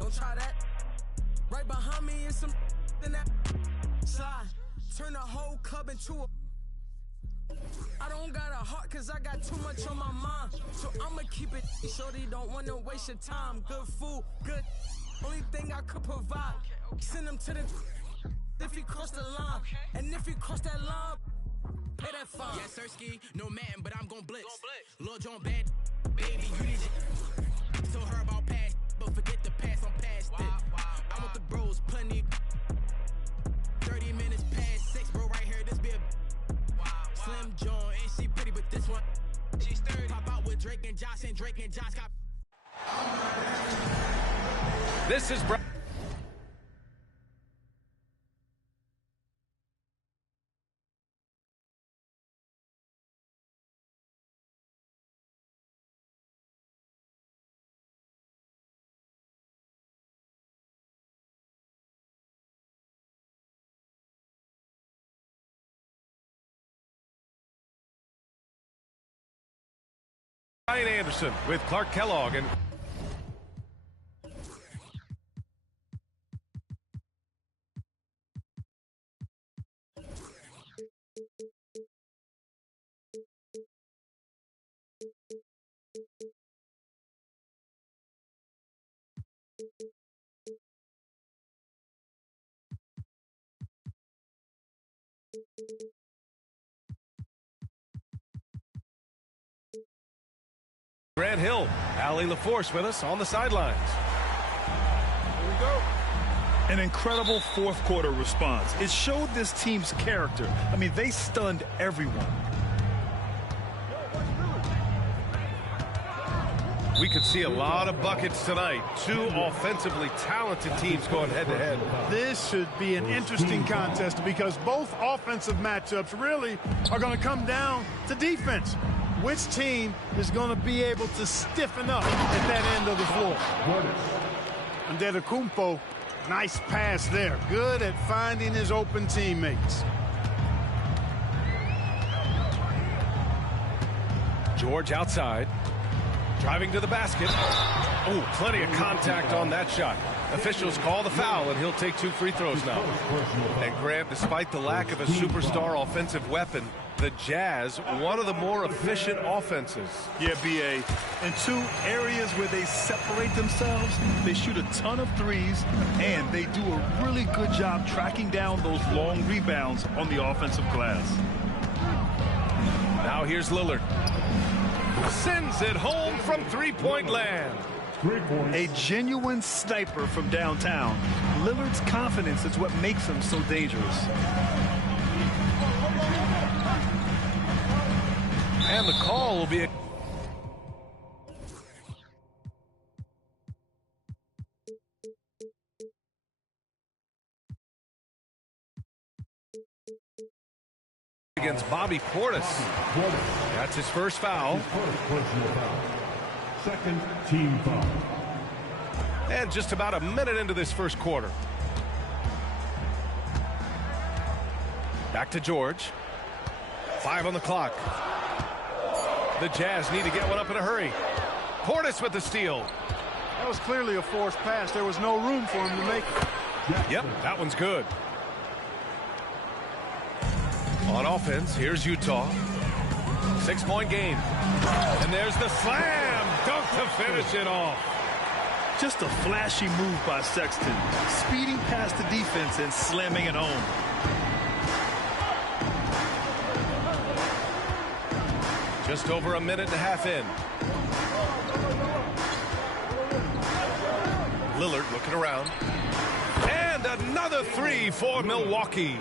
Don't try that. Right behind me is some in that slide. Turn the whole club into a. I don't got a heart cause I got too much on my mind. So I'ma keep it. Shorty don't wanna waste your time. Good food, good. Only thing I could provide. Send him to the. If he cross the line. And if he cross that line, pay that fine. Yes, Sirski, no man, but I'm gon' blitz. Lil John bad, baby, you need it. Told her about past, but forget the past, I'm past it. I'm with the bros, plenty. 30 minutes past 6, bro, right here, this be a Slim John, ain't she pretty, but this one, she's 30. Pop out with Drake and Josh got. This is Ryan Anderson with Clark Kellogg and Grant Hill, Allie LaForce with us on the sidelines. Here we go. An incredible fourth quarter response. It showed this team's character. I mean, they stunned everyone. We could see a lot of buckets tonight. Two offensively talented teams going head-to-head. This should be an interesting contest because both offensive matchups really are going to come down to defense. Which team is going to be able to stiffen up at that end of the floor? Antetokounmpo, nice pass there. Good at finding his open teammates. George outside. Driving to the basket. Oh, plenty of contact on that shot. Officials call the foul, and he'll take 2 free throws now. And Grant, despite the lack of a superstar offensive weapon, the Jazz, one of the more efficient offenses. Yeah, B.A. In 2 areas where they separate themselves, they shoot a ton of threes, and they do a really good job tracking down those long rebounds on the offensive glass. Now here's Lillard. Sends it home from three-point land. A genuine sniper from downtown. Lillard's confidence is what makes him so dangerous. And the call will be a against Bobby Portis. That's his first foul. Second team foul. And just about a minute into this first quarter. Back to George. 5 on the clock. The Jazz need to get one up in a hurry. Portis with the steal. That was clearly a forced pass. There was no room for him to make it. Yep, that one's good. On offense, here's Utah. 6-point game. And there's the slam dunk to finish it off. Just a flashy move by Sexton. Speeding past the defense and slamming it home. Just over a minute and a half in. Lillard looking around. And another 3 for Milwaukee.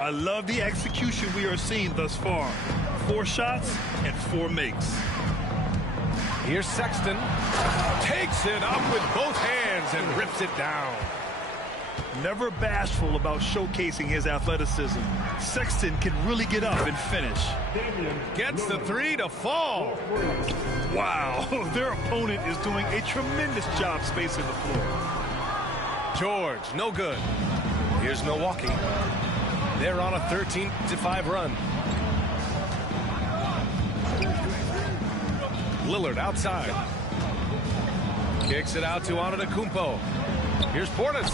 I love the execution we are seeing thus far. 4 shots and 4 makes. Here's Sexton. Takes it up with both hands and rips it down. Never bashful about showcasing his athleticism. Sexton can really get up and finish. Gets the 3 to fall. Wow, their opponent is doing a tremendous job spacing the floor. George, no good. Here's Milwaukee. They're on a 13-5 run. Lillard outside. Kicks it out to Antetokounmpo. Here's Portis.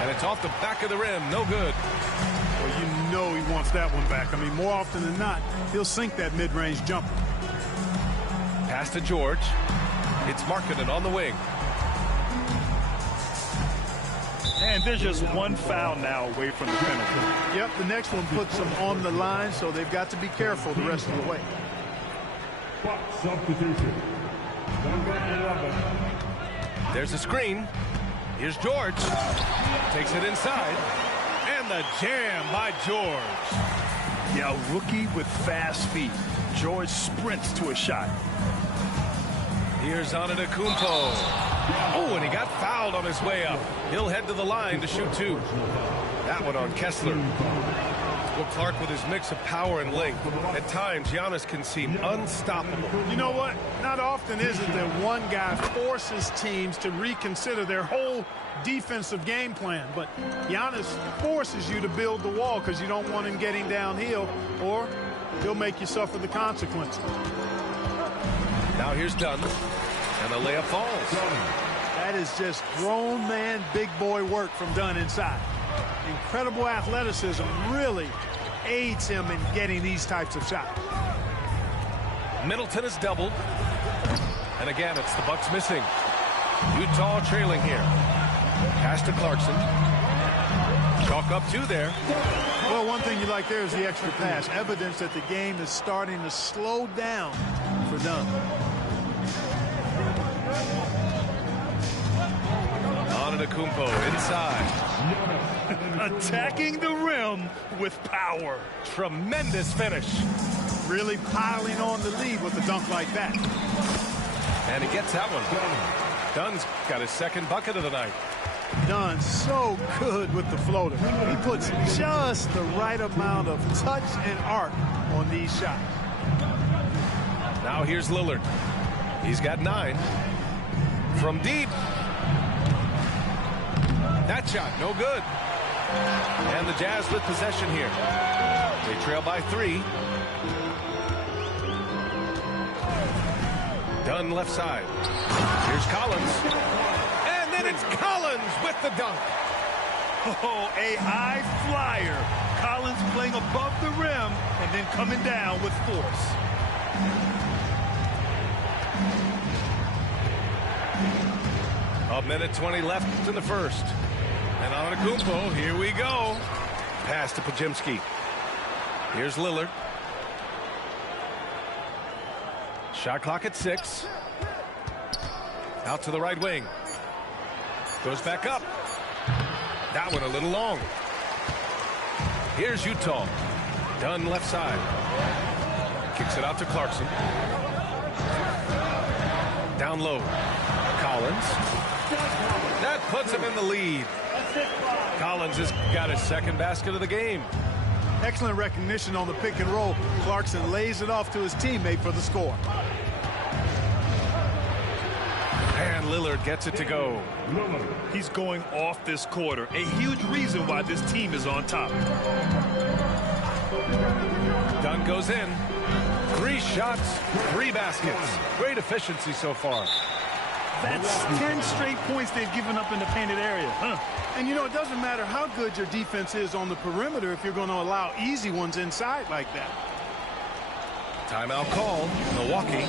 And it's off the back of the rim. No good. Well, you know he wants that one back. I mean, more often than not, he'll sink that mid-range jumper. Pass to George. It's Markkanen on the wing. And there's just one foul now away from the penalty. Yep, the next one puts them on the line, so they've got to be careful the rest of the way. Substitution. Number 11. There's a screen. Here's George. Takes it inside. And the jam by George. Yeah, a rookie with fast feet. George sprints to a shot. Here's Antetokounmpo. Oh, and he got fouled on his way up. He'll head to the line to shoot two. That one on Kessler. Well, Clark, with his mix of power and length, at times Giannis can seem unstoppable. You know what? Not often is it that one guy forces teams to reconsider their whole defensive game plan. But Giannis forces you to build the wall because you don't want him getting downhill, or he'll make you suffer the consequences. Now here's Dunn, and the layup falls. That is just grown man, big boy work from Dunn inside. Incredible athleticism really aids him in getting these types of shots. Middleton is doubled. And again, it's the Bucks missing. Utah trailing here. Pass to Clarkson. Chalk up two there. Well, one thing you like there is the extra pass. Evidence that the game is starting to slow down for Dunn. Antetokounmpo inside. Attacking the rim with power. Tremendous finish. Really piling on the lead with a dunk like that. And he gets that one. Dunn's got his second bucket of the night. Dunn so good with the floater. He puts just the right amount of touch and arc on these shots. Now here's Lillard. He's got 9. From deep. That shot, no good. And the Jazz with possession here. They trail by 3. Dunn left side. Here's Collins. And then it's Collins with the dunk. Oh, a high flyer. Collins playing above the rim and then coming down with force. A minute 20 left in the first. And Antetokounmpo, here we go. Pass to Podziemski. Here's Lillard. Shot clock at 6. Out to the right wing. Goes back up. That one a little long. Here's Utah. Dunn left side. Kicks it out to Clarkson. Down low. Collins. That puts him in the lead. Collins has got his second basket of the game. Excellent recognition on the pick and roll. Clarkson lays it off to his teammate for the score. And Lillard gets it to go. He's going off this quarter. A huge reason why this team is on top. Dunn goes in. 3 shots, 3 baskets. Great efficiency so far. That's 10 straight points they've given up in the painted area. And, you know, it doesn't matter how good your defense is on the perimeter if you're going to allow easy ones inside like that. Timeout call. Milwaukee.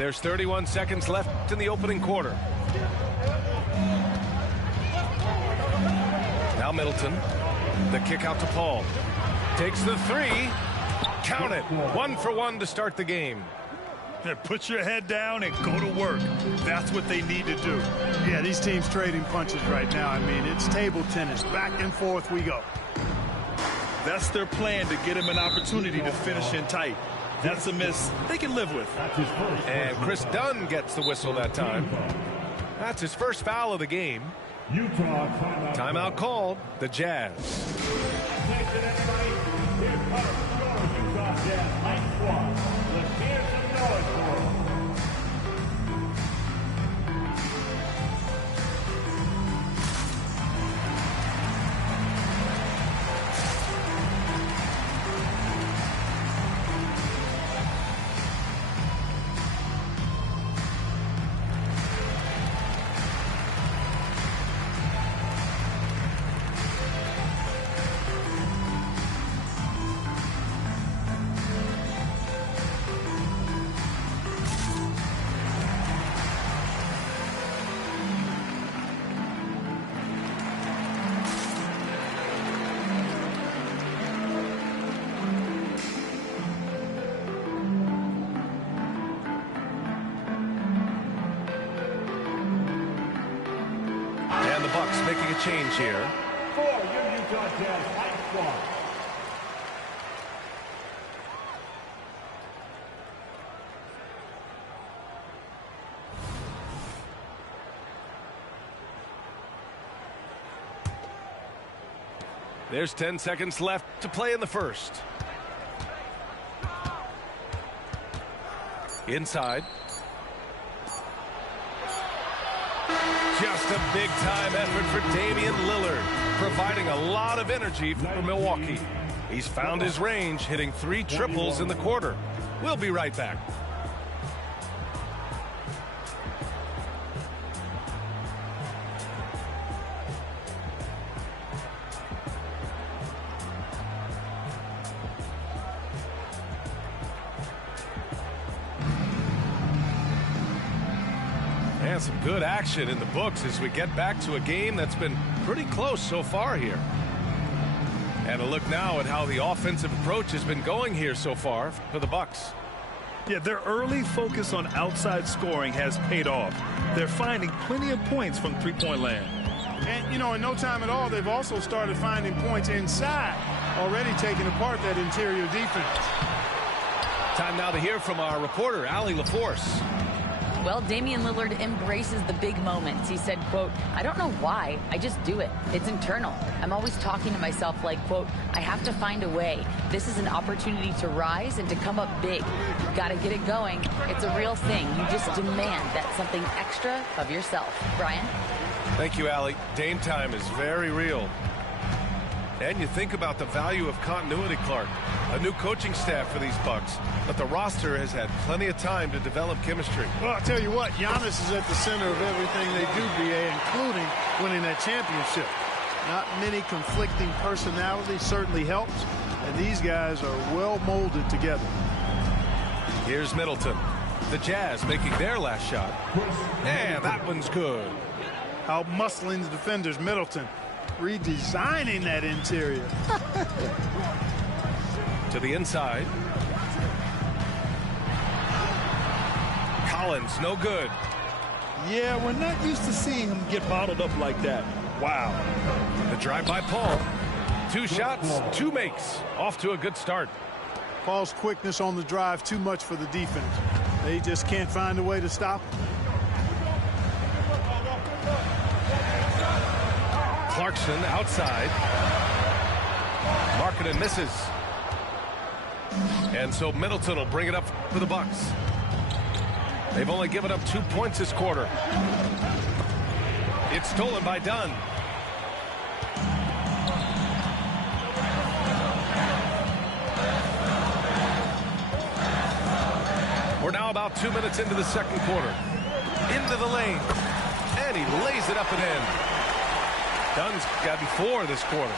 There's 31 seconds left in the opening quarter. Now Middleton. The kick out to Paul. Takes the three. Count it. 1 for 1 to start the game. Put your head down and go to work. That's what they need to do. Yeah, these teams trading punches right now. I mean, it's table tennis. Back and forth we go. That's their plan, to get him an opportunity to finish in tight. That's a miss they can live with. And Chris Dunn gets the whistle that time. That's his first foul of the game. Utah Timeout called. The Jazz. Next to that fight, here comes your Utah Jazz Light Squad. Let's hear some noise for them. Bucks making a change here. For your Utah Jazz Light Squad. There's 10 seconds left to play in the first. Inside. Just a big-time effort for Damian Lillard, providing a lot of energy for Milwaukee. He's found his range, hitting 3 triples in the quarter. We'll be right back. And some good action in the books as we get back to a game that's been pretty close so far here. And a look now at how the offensive approach has been going here so far for the Bucks. Yeah, their early focus on outside scoring has paid off. They're finding plenty of points from three-point land. And, you know, in no time at all, they've also started finding points inside, already taking apart that interior defense. Time now to hear from our reporter, Allie LaForce. Well, Damian Lillard embraces the big moments. He said, quote, "I don't know why, I just do it. It's internal. I'm always talking to myself like, quote, I have to find a way. This is an opportunity to rise and to come up big. Got to get it going. It's a real thing. You just demand that something extra of yourself." Brian? Thank you, Allie. Dame time is very real. And you think about the value of continuity, Clark. A new coaching staff for these Bucks, but the roster has had plenty of time to develop chemistry. Well, I'll tell you what, Giannis is at the center of everything they do, BA, including winning that championship. Not many conflicting personalities certainly helps, and these guys are well molded together. Here's Middleton. The Jazz making their last shot. And that one's good. Out muscling the defenders, Middleton redesigning that interior. To the inside. Collins, no good. Yeah, we're not used to seeing him get bottled up like that. Wow. The drive by Paul. 2 shots, 2 makes. Off to a good start. Paul's quickness on the drive, too much for the defense. They just can't find a way to stop him. Clarkson outside. Markkanen misses. And so Middleton will bring it up for the Bucks. They've only given up 2 points this quarter. It's stolen by Dunn. We're now about 2 minutes into the second quarter. Into the lane. And he lays it up and in. Dunn's gotten 4 this quarter.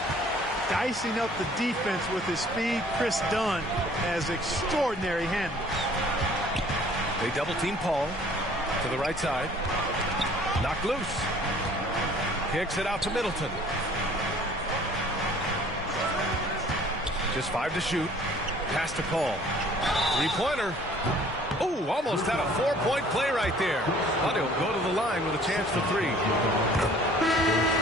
Dicing up the defense with his speed, Chris Dunn has extraordinary handles. They double team Paul to the right side. Knocked loose. Kicks it out to Middleton. Just 5 to shoot. Pass to Paul. Three-pointer. Oh, almost had a 4-point play right there. But he'll go to the line with a chance for 3.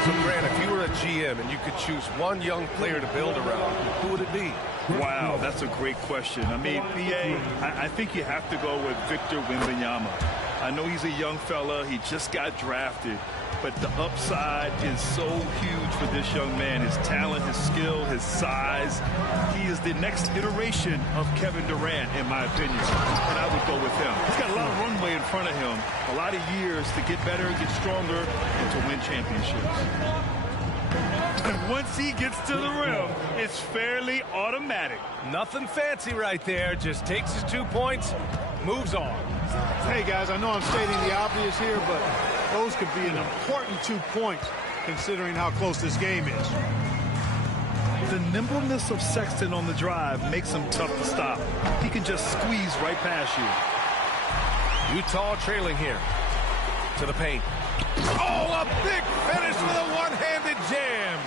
So, Grant, if you were a GM and you could choose one young player to build around, who would it be? Wow, that's a great question. I mean, B.A., I think you have to go with Victor Wembanyama. I know he's a young fella. He just got drafted. But the upside is so huge for this young man. His talent, his skill, his size. He is the next iteration of Kevin Durant, in my opinion. And I would go with him. He's got a lot of runway in front of him. A lot of years to get better, get stronger, and to win championships. And once he gets to the rim, it's fairly automatic. Nothing fancy right there. Just takes his 2 points, moves on. Hey, guys, I know I'm stating the obvious here, but those could be an important 2 points considering how close this game is. The nimbleness of Sexton on the drive makes him tough to stop. He can just squeeze right past you. Utah trailing here to the paint. Oh, a big finish with a one-handed jam.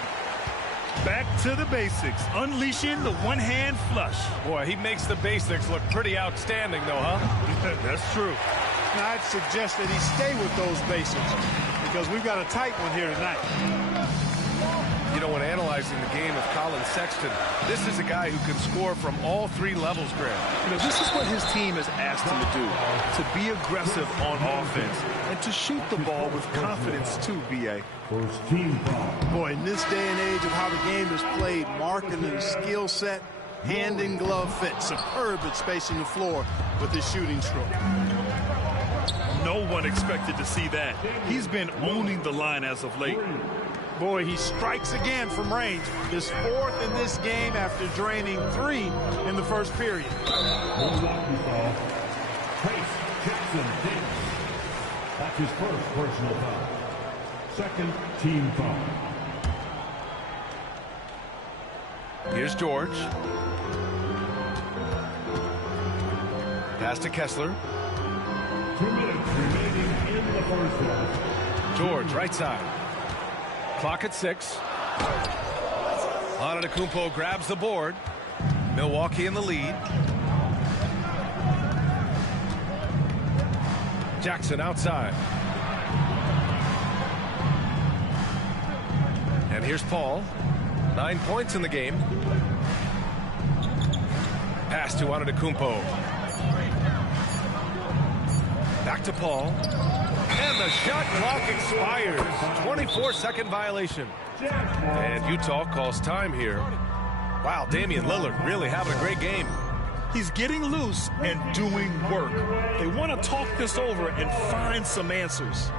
Back to the basics, unleashing the one-hand flush. Boy, he makes the basics look pretty outstanding, though, huh? That's true. Now, I'd suggest that he stay with those basics because we've got a tight one here tonight. You know, when analyzing the game of Colin Sexton, this is a guy who can score from all 3 levels, Grant. You know, this is what his team has asked him to do, to be aggressive on offense and to shoot the ball with confidence too, B.A. First team foul. Boy, in this day and age of how the game is played, marketing, skill set, hand and glove fit, superb at spacing the floor with his shooting stroke. No one expected to see that. He's been owning the line as of late. Boy, he strikes again from range. His 4th in this game after draining 3 in the first period. Milwaukee foul. Trace Jackson Davis. That's his first personal foul. Second team foul. Here's George. Pass to Kessler. 2 minutes remaining in the first half. George, right side. Clock at 6. Antetokounmpo grabs the board. Milwaukee in the lead. Jackson outside. And here's Paul. 9 points in the game. Pass to Antetokounmpo. Back to Paul. And the shot clock expires. 24-second violation. And Utah calls time here. Wow, Damian Lillard really having a great game. He's getting loose and doing work. They want to talk this over and find some answers.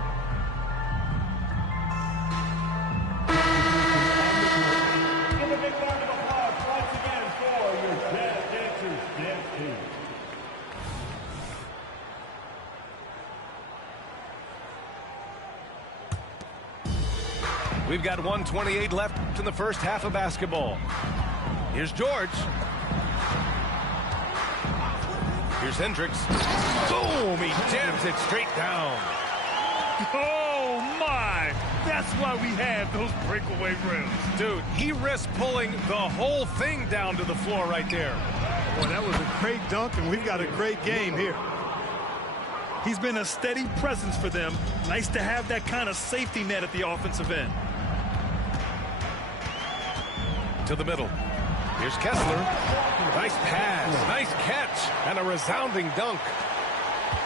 Give a big round of applause once again for your Jazz Dancers dance team. We've got 1:28 left in the first half of basketball. Here's George. Here's Hendricks. Boom! He jams it straight down. Oh, my! That's why we have those breakaway rims. Dude, he risked pulling the whole thing down to the floor right there. Boy, that was a great dunk, and we've got a great game here. He's been a steady presence for them. Nice to have that kind of safety net at the offensive end. To the middle. Here's Kessler. Nice pass, nice catch, and a resounding dunk.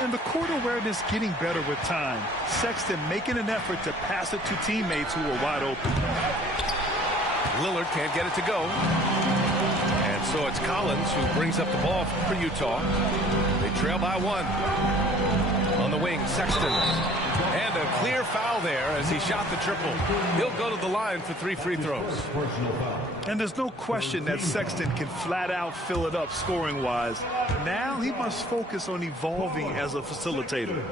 And the court awareness getting better with time. Sexton making an effort to pass it to teammates who are wide open. Lillard can't get it to go. And so it's Collins who brings up the ball for Utah. They trail by 1. On the wing, Sexton. And a clear foul there as he shot the triple. He'll go to the line for 3 free throws. And there's no question that Sexton can flat out fill it up scoring-wise. Now he must focus on evolving as a facilitator.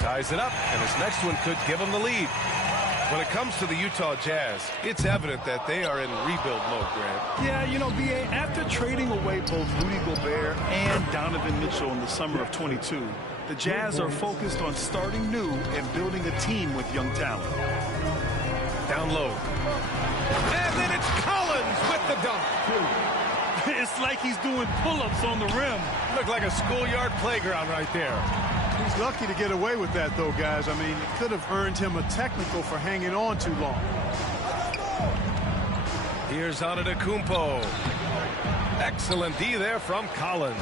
Ties it up, and his next one could give him the lead. When it comes to the Utah Jazz, it's evident that they are in rebuild mode, Grant. Yeah, you know, B.A., after trading away both Rudy Gobert and Donovan Mitchell in the summer of 22, the Jazz are focused on starting new and building a team with young talent. Down low. And then it's Collins with the dunk. It's like he's doing pull-ups on the rim. Looked like a schoolyard playground right there. He's lucky to get away with that, though, guys. I mean, it could have earned him a technical for hanging on too long. Here's Antetokounmpo. Excellent D there from Collins.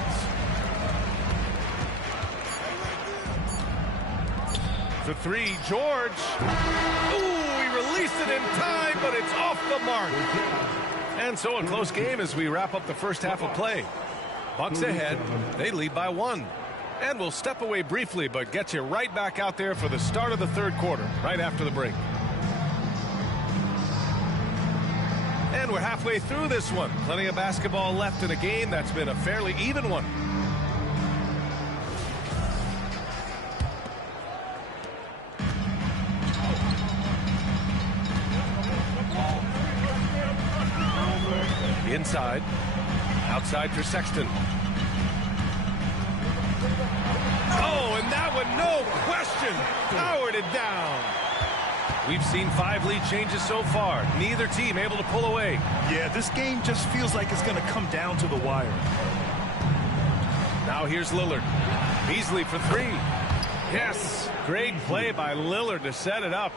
For three, George. Ooh, he released it in time, but it's off the mark. And so a close game as we wrap up the first half of play. Bucks ahead. They lead by 1. And we'll step away briefly, but get you right back out there for the start of the third quarter, right after the break. And we're halfway through this one. Plenty of basketball left in a game that's been a fairly even one. Inside. Outside for Sexton. Oh, and that one, no question, powered it down. We've seen 5 lead changes so far. Neither team able to pull away. Yeah, this game just feels like it's going to come down to the wire. Now here's Lillard. Beasley for 3. Yes, great play by Lillard to set it up.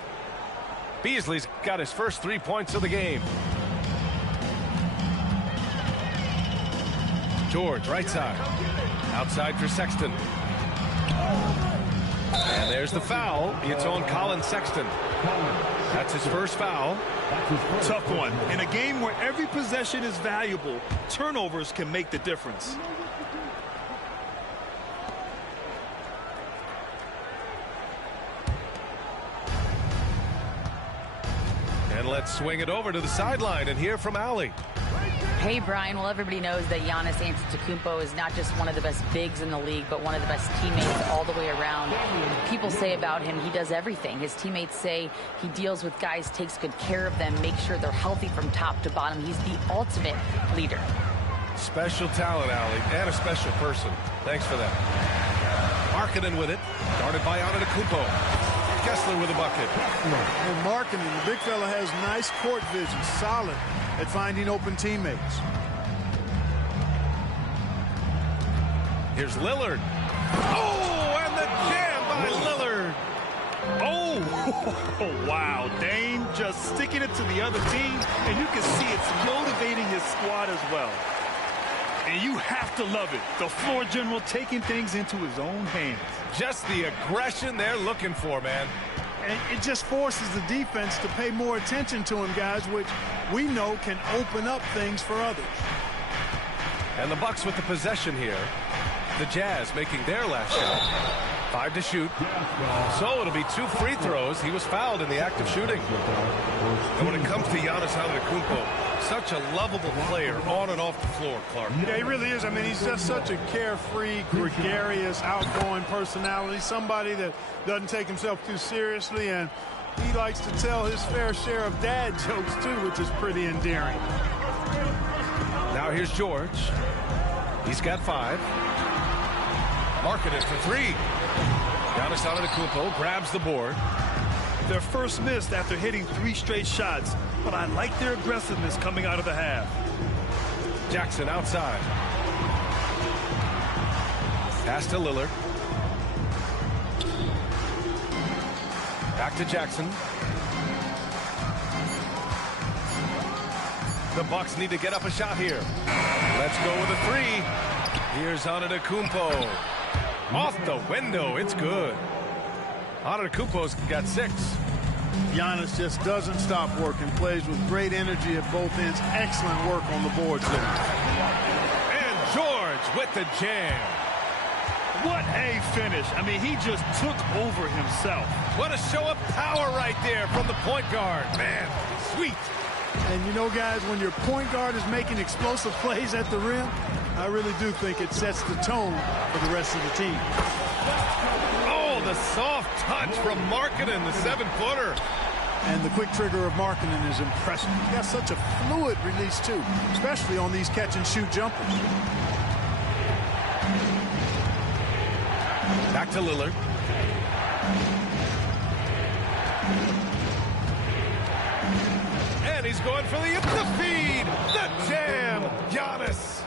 Beasley's got his first 3 points of the game. George, right side. Outside for Sexton. And there's the foul. It's on Colin Sexton. That's his first foul. Tough one. In a game where every possession is valuable, turnovers can make the difference. And let's swing it over to the sideline and hear from Allie. Hey, Brian. Well, everybody knows that Giannis Antetokounmpo is not just one of the best bigs in the league, but one of the best teammates all the way around. People say about him, he does everything. His teammates say he deals with guys, takes good care of them, makes sure they're healthy from top to bottom. He's the ultimate leader. Special talent, Allie, and a special person. Thanks for that. Markkanen with it. Guarded by Antetokounmpo. Kessler with a bucket. And Markkanen, the big fella, has nice court vision, solid at finding open teammates. Here's Lillard. Oh, and the jam by Lillard. Oh, wow. Dame just sticking it to the other team, and you can see it's motivating his squad as well. And you have to love it. The floor general taking things into his own hands. Just the aggression they're looking for, man. And it just forces the defense to pay more attention to him, guys, which we know can open up things for others. And the Bucks with the possession here. The Jazz making their last shot. 5 to shoot. So it'll be 2 free throws. He was fouled in the act of shooting. And when it comes to Giannis Antetokounmpo, such a lovable player on and off the floor, Clark. Yeah, he really is. I mean, he's just such a carefree, gregarious, outgoing personality. Somebody that doesn't take himself too seriously, and he likes to tell his fair share of dad jokes, too, which is pretty endearing. Now here's George. He's got 5. Markkanen for 3. Giannis Antetokounmpo grabs the board. Their first miss after hitting 3 straight shots, but I like their aggressiveness coming out of the half. Jackson outside. Pass to Lillard. Back to Jackson. The Bucks need to get up a shot here. Let's go with a 3. Here's Antetokounmpo. Off the window. It's good. Antetokounmpo's got 6. Giannis just doesn't stop working, plays with great energy at both ends. Excellent work on the boards there. And George with the jam. What a finish. I mean, he just took over himself. What a show of power right there from the point guard. Man, sweet. And you know, guys, when your point guard is making explosive plays at the rim, I really do think it sets the tone for the rest of the team. Oh, the soft touch from Markkanen, the 7-footer. And the quick trigger of Markkanen is impressive. He's got such a fluid release, too, especially on these catch-and-shoot jumpers. Back to Lillard. And he's going for the feed. The jam. Giannis.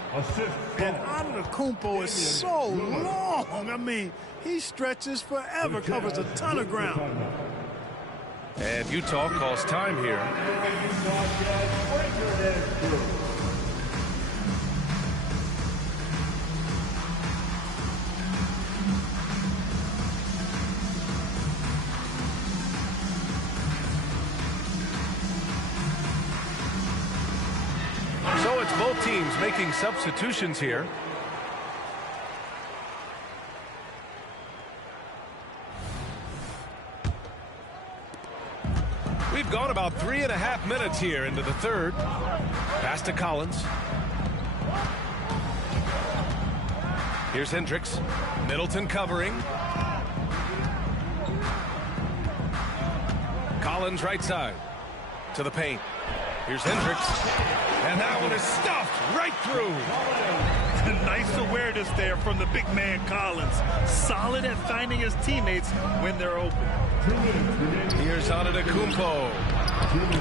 And Antetokounmpo is so long. I mean, he stretches forever, covers a ton of ground. And Utah calls time here. So it's both teams making substitutions here. We've gone about 3.5 minutes here into the third. Pass to Collins. Here's Hendricks. Middleton covering. Collins right side to the paint. Here's Hendricks. And that one is stuffed right through. Nice awareness there from the big man Collins. Solid at finding his teammates when they're open. Here's Antetokounmpo.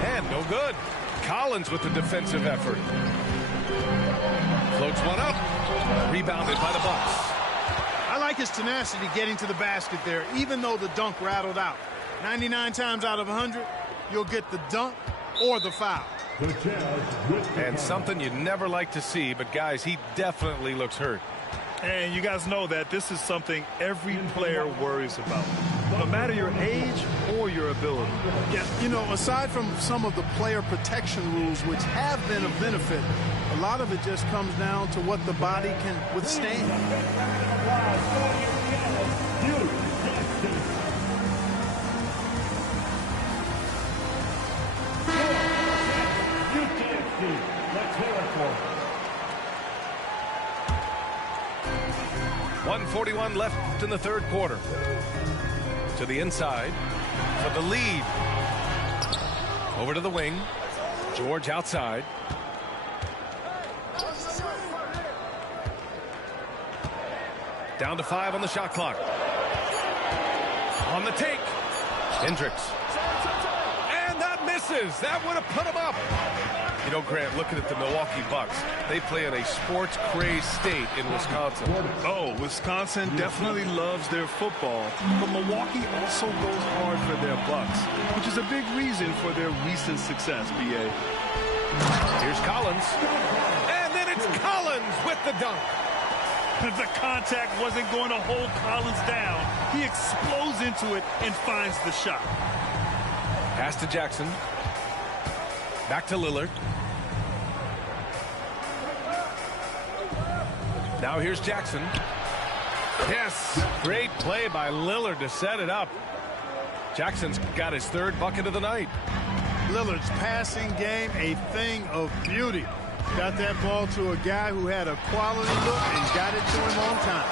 And no good. Collins with the defensive effort. Floats one up. Rebounded by the Bucks. I like his tenacity getting to the basket there, even though the dunk rattled out. 99 times out of 100, you'll get the dunk or the foul. And something you never like to see, but guys, he definitely looks hurt. And you guys know that this is something every player worries about, no matter your age or your ability. Yeah, you know, aside from some of the player protection rules, which have been of benefit, a lot of it just comes down to what the body can withstand. Let's hear it for 1:41 left in the third quarter. To the inside for the lead. Over to the wing. George outside. Down to 5 on the shot clock. On the take. Hendricks. And that misses. That would have put him up. You know, Grant, looking at the Milwaukee Bucks, they play in a sports-crazed state in Wisconsin. Oh, Wisconsin definitely loves their football, but Milwaukee also goes hard for their Bucks, which is a big reason for their recent success, B.A. Here's Collins. And then it's Collins with the dunk. The contact wasn't going to hold Collins down. He explodes into it and finds the shot. Pass to Jackson. Back to Lillard. Now here's Jackson. Yes, great play by Lillard to set it up. Jackson's got his third bucket of the night. Lillard's passing game, a thing of beauty. Got that ball to a guy who had a quality look and got it to him on time.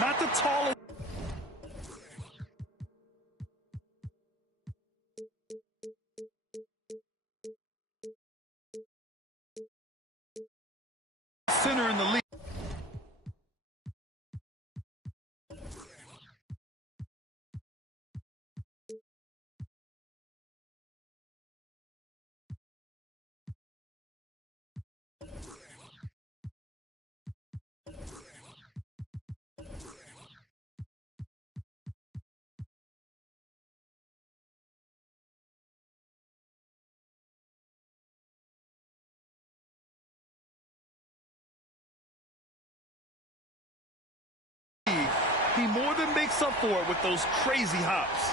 Not the tallest. Center in the league. He more than makes up for it with those crazy hops.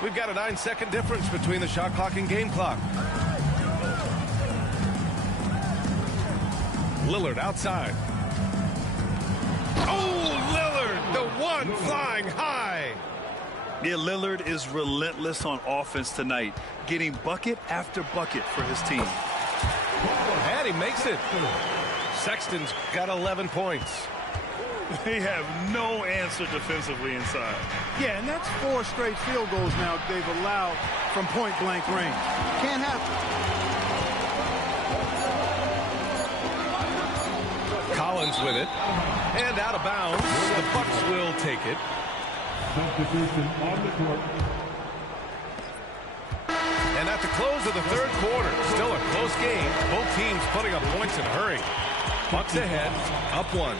We've got a 9-second difference between the shot clock and game clock. Lillard outside. Oh, Lillard, the one flying high. Yeah, Lillard is relentless on offense tonight, getting bucket after bucket for his team. And he makes it. Sexton's got 11 points. They have no answer defensively inside. Yeah, and that's 4 straight field goals now they've allowed from point-blank range. Can't happen. Collins with it. And out of bounds. The Bucks will take it. Substitution on the court. And at the close of the third quarter, still a close game. Both teams putting up points in a hurry. Bucks ahead, up 1.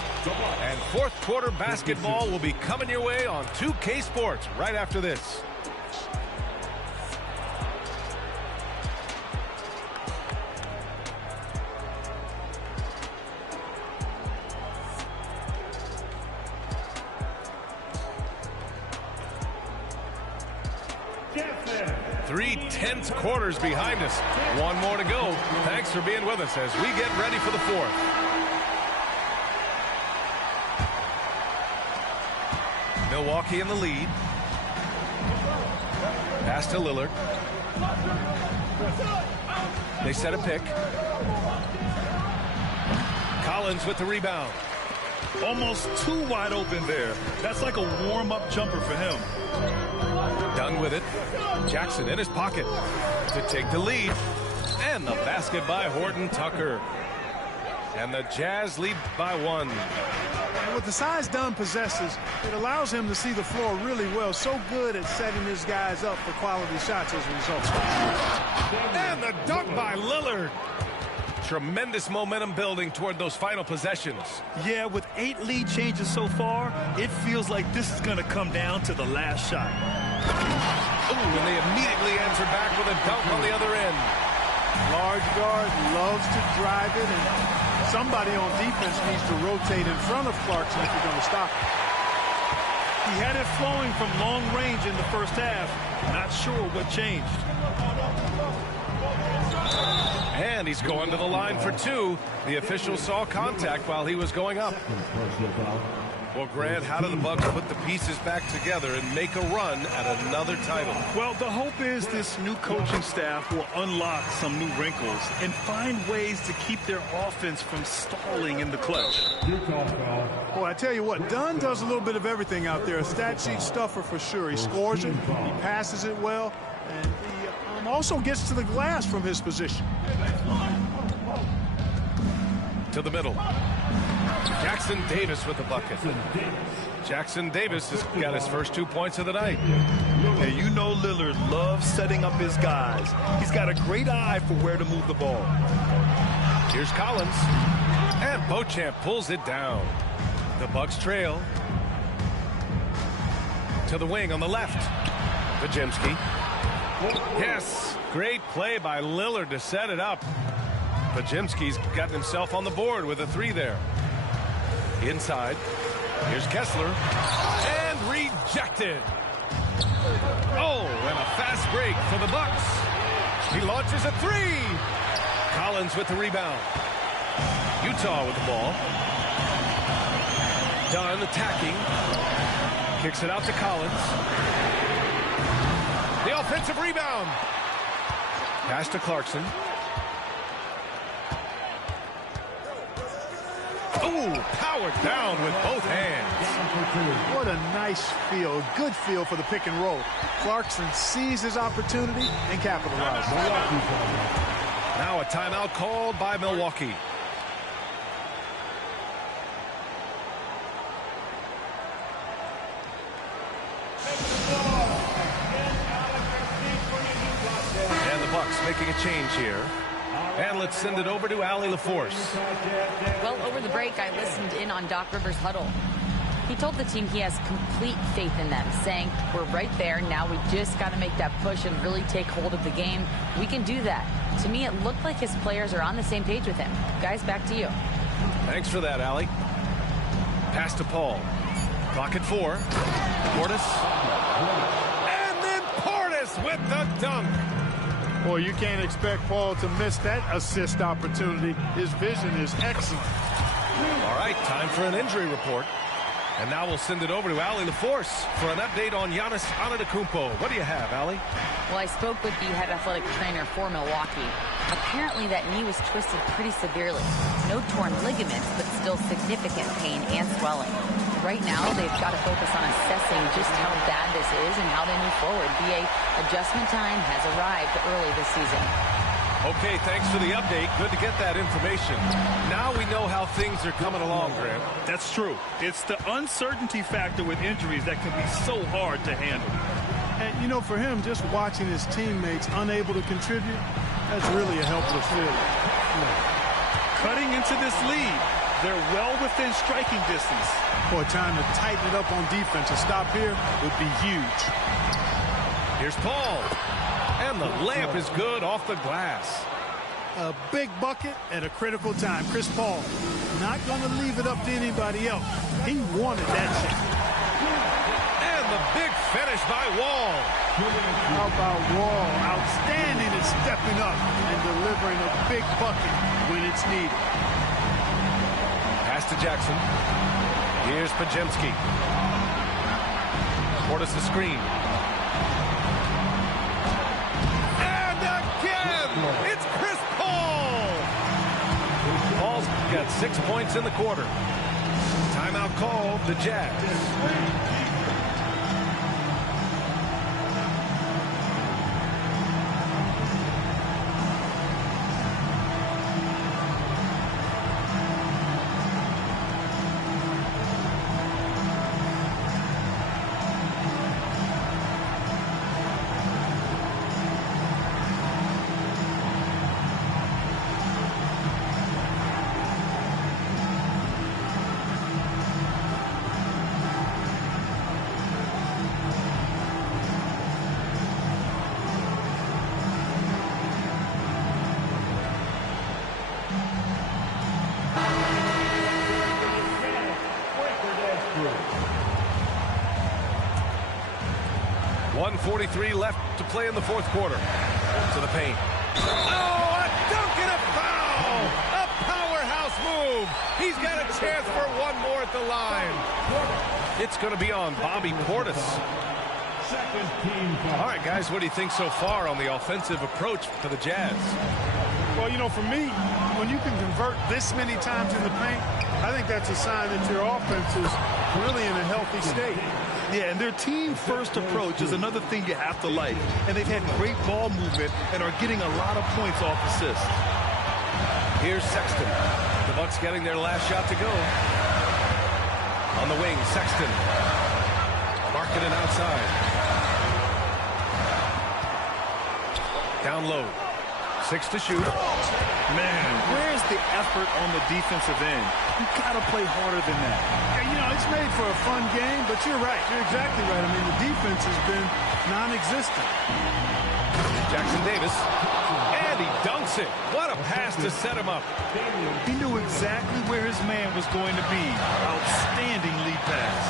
And fourth quarter basketball will be coming your way on 2K Sports right after this. Jackson. 3/10 quarters behind us. 1 more to go. Thanks for being with us as we get ready for the fourth. Milwaukee in the lead. Pass to Lillard. They set a pick. Collins with the rebound. Almost too wide open there. That's like a warm-up jumper for him. Done with it. Jackson in his pocket to take the lead. And the basket by Horton Tucker. And the Jazz lead by 1. And with the size Dunn possesses, it allows him to see the floor really well. So good at setting his guys up for quality shots as a result. And the dunk by Lillard. Tremendous momentum building toward those final possessions. Yeah, with 8 lead changes so far, it feels like this is going to come down to the last shot. Ooh, and they immediately answer back with a dunk on the other end. Large guard loves to drive it, and somebody on defense needs to rotate in front of Clarkson if you're going to stop him. He had it flowing from long range in the first half. Not sure what changed. And he's going to the line for 2. The official saw contact while he was going up. Well, Grant, how do the Bucks put the pieces back together and make a run at another title? Well, the hope is this new coaching staff will unlock some new wrinkles and find ways to keep their offense from stalling in the clutch. Boy, I tell you what, Dunn does a little bit of everything out there. A stat sheet stuffer for sure. He scores it, he passes it well, and he also gets to the glass from his position. To the middle. Jackson Davis with the bucket. Jackson Davis has got his first 2 points of the night. And you know Lillard loves setting up his guys. He's got a great eye for where to move the ball. Here's Collins. And Beauchamp pulls it down. The Bucks trail. To the wing on the left. Podziemski. Yes, great play by Lillard to set it up. Podziemski's gotten himself on the board with a 3 there. Inside. Here's Kessler. And rejected. Oh, and a fast break for the Bucks. He launches a 3. Collins with the rebound. Utah with the ball. Dunn attacking. Kicks it out to Collins. The offensive rebound. Pass to Clarkson. Oh, powered down with both hands. What a nice feel, good feel for the pick and roll. Clarkson sees his opportunity and capitalizes. Now a timeout called by Milwaukee. And the Bucks making a change here. And let's send it over to Allie LaForce. Well, over the break, I listened in on Doc Rivers' huddle. He told the team he has complete faith in them, saying, we're right there. Now we just got to make that push and really take hold of the game. We can do that. To me, it looked like his players are on the same page with him. Guys, back to you. Thanks for that, Allie. Pass to Paul. Clock at 4. Portis. And then Portis with the dunk. Boy, you can't expect Paul to miss that assist opportunity. His vision is excellent. All right, time for an injury report. And now we'll send it over to Allie LaForce for an update on Giannis Antetokounmpo. What do you have, Allie? Well, I spoke with the head athletic trainer for Milwaukee. Apparently that knee was twisted pretty severely. No torn ligaments, but still significant pain and swelling. Right now, they've got to focus on assessing just how bad this is and how they move forward. VA adjustment time has arrived early this season. Okay, thanks for the update. Good to get that information. Now we know how things are coming along, Graham. That's true. It's the uncertainty factor with injuries that can be so hard to handle. And, you know, for him, just watching his teammates unable to contribute, that's really a helpless feeling. Cutting into this lead, they're well within striking distance. Boy, time to tighten it up on defense. A stop here would be huge. Here's Paul. And the layup is good off the glass. A big bucket at a critical time. Chris Paul not going to leave it up to anybody else. He wanted that shot. And the big finish by Wall. How about Wall? Outstanding at stepping up and delivering a big bucket when it's needed. Pass to Jackson. Here's Podziemski. Portis the screen. It's Chris Paul! Paul's got 6 points in the quarter. Timeout called, the Jazz. .143 left to play in the fourth quarter. To the paint. Oh, a dunk and a foul! A powerhouse move! He's got a chance for one more at the line. It's going to be on Bobby Portis. All right, guys, what do you think so far on the offensive approach to the Jazz? Well, you know, for me, when you can convert this many times in the paint, I think that's a sign that your offense is really in a healthy state. Yeah, and their team-first approach is another thing you have to like. And they've had great ball movement and are getting a lot of points off assists. Here's Sexton. The Bucks getting their last shot to go. On the wing, Sexton. Marking it outside. Down low. 6 to shoot. Man, where's the effort on the defensive end? You got to play harder than that. Yeah, you know, it's made for a fun game, but you're right. You're exactly right. I mean, the defense has been non-existent. Jackson Davis. And he dunks it. What a pass to set him up. He knew exactly where his man was going to be. Outstanding lead pass.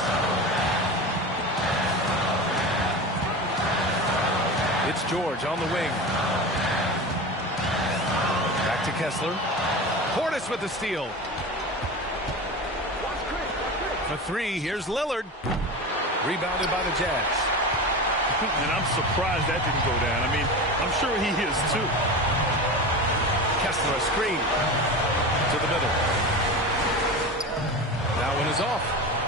It's George on the wing. Back to Kessler. Portis with the steal. For three, here's Lillard. Rebounded by the Jazz. And I'm surprised that didn't go down. I mean, I'm sure he is too. Kessler, a screen. To the middle. That one is off.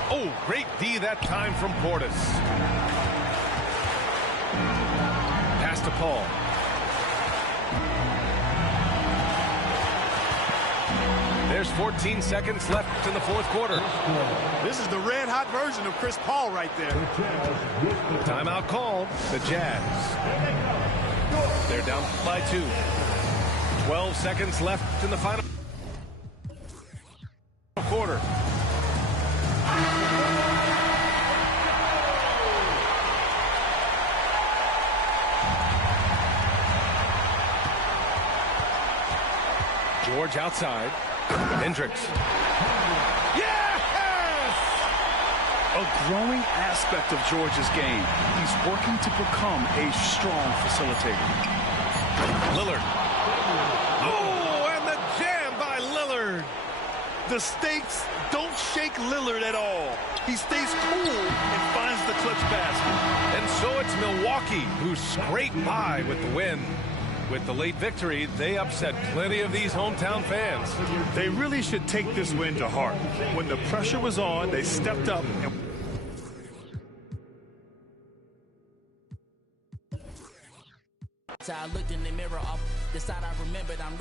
Oh, great D that time from Portis. Pass to Paul. There's 14 seconds left in the fourth quarter. This is the red-hot version of Chris Paul right there. Timeout called. The Jazz. They're down by 2. 12 seconds left in the final quarter. George outside. Hendricks. Yes! A growing aspect of George's game. He's working to become a strong facilitator. Lillard. Oh, and the jam by Lillard. The stakes don't shake Lillard at all. He stays cool and finds the clutch basket. And so it's Milwaukee who scraped by with the win. With the late victory, they upset plenty of these hometown fans. They really should take this win to heart. When the pressure was on, they stepped up. So I looked in the mirror, off the side I remembered I'm